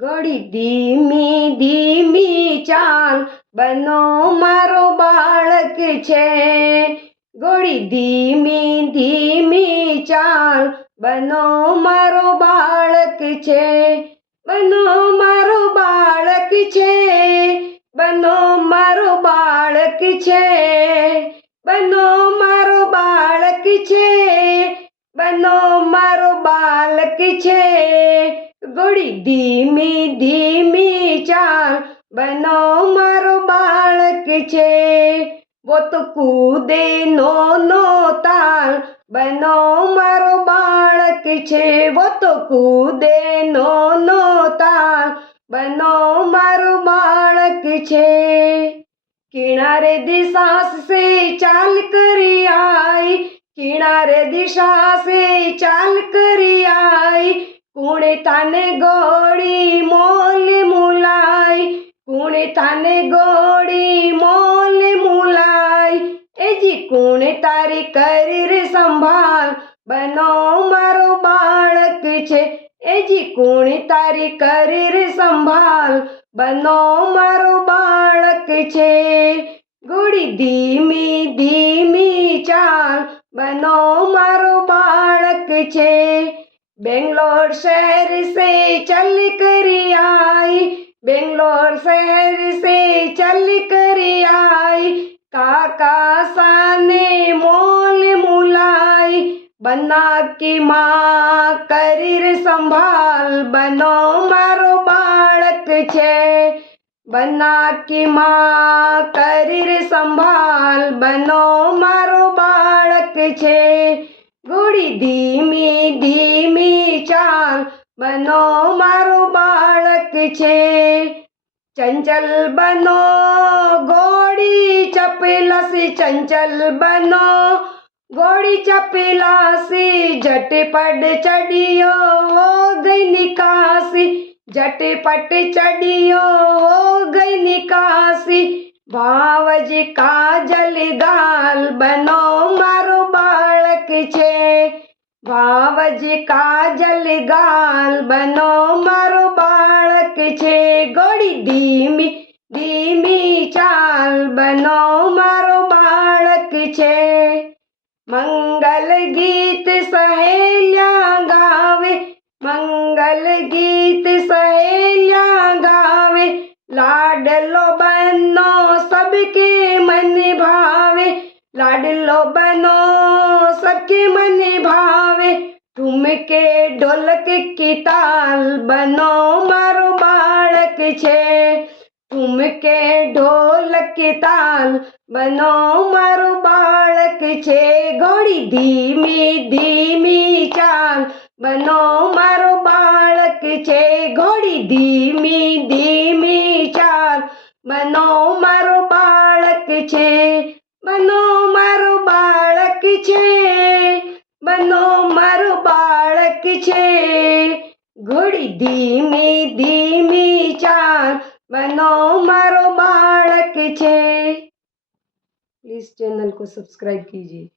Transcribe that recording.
ઘડી ધીમી ધીમી ચાલ બનો મારો બાળક છે. ઘડી ધીમી ધીમી ચાલ બનો મારો બાળક છે. બનો મારો બાળક છે. બનો મારો બાળક છે. બનો મારો બાળક છે. બનો મારો બાળક છે. ઘડી ધીમી ધીમી ચાલ બનો મારો બાળક છે. वो तो कूदे नो नो ताल बनो मारो बाळक छे. वो तो कूदे नो नो ताल बनो मारो बाळक छे. किनारे दिशा से चाल करी आई. किनारे दिशा से चाल करी आई. कुणे ताने गोड़ी मोल मुलाई. कुणे ताने गोड़ी मोल मुलाई. एजी कुणे तारी करी रे संभाल बनो मारो बाळक छे. एजी कुणे तारी करी रे संभाल बनो मारो बाळक छे. घोड़ी धीमी धीमी चाल बनो मारो बाळक छे. बेंगलोर शहर से चल करी आई. बेंगलोर शहर से चल करी आई. काका साने मोल मुलाई. बना की माँ करीर संभाल बनो मारो बाळक छे. बना की माँ करीर संभाल बनो मारो बाळक छे. घोड़ी धीमी धीमी चाल बनो मारो बाळक छे. चंचल बनो घोड़ी चपलासी. चंचल बनो घोड़ी चपलासी. झटपट चढ़ियो हो गई निकासी. झटपट चढ़ियो हो गई निकासी. भावजी काजल गाल बनो मारो बाळक छे. भावजी काजल गाल बनो मारो बाळक छे. घोड़ी धीमी धीमी चाल बनो मारो बाळक छे. मंगल गीत सहेलियां गावे. मंगल गीत सहेलियां गावे. लाडलो बनो सबके मन भावे. लाडलो बनो सबके मन भावे. ठुमके ढोलक की ताल बनो मारो बाळक छे. ठुमके ढोलक की ताल बनो मारो बाळक छे. घोड़ी धीमी धीमी चाल बनो मारो बाळक छे. घोड़ी धीमी धीमी चाल बनो मारो बाळक छे. बनो मारो बाळक छे. बनो मारो बाळक छे. घोड़ी धीमी धीमी चाल बनो मारो बाळक छे. प्लीज चैनल को सब्सक्राइब कीजिए.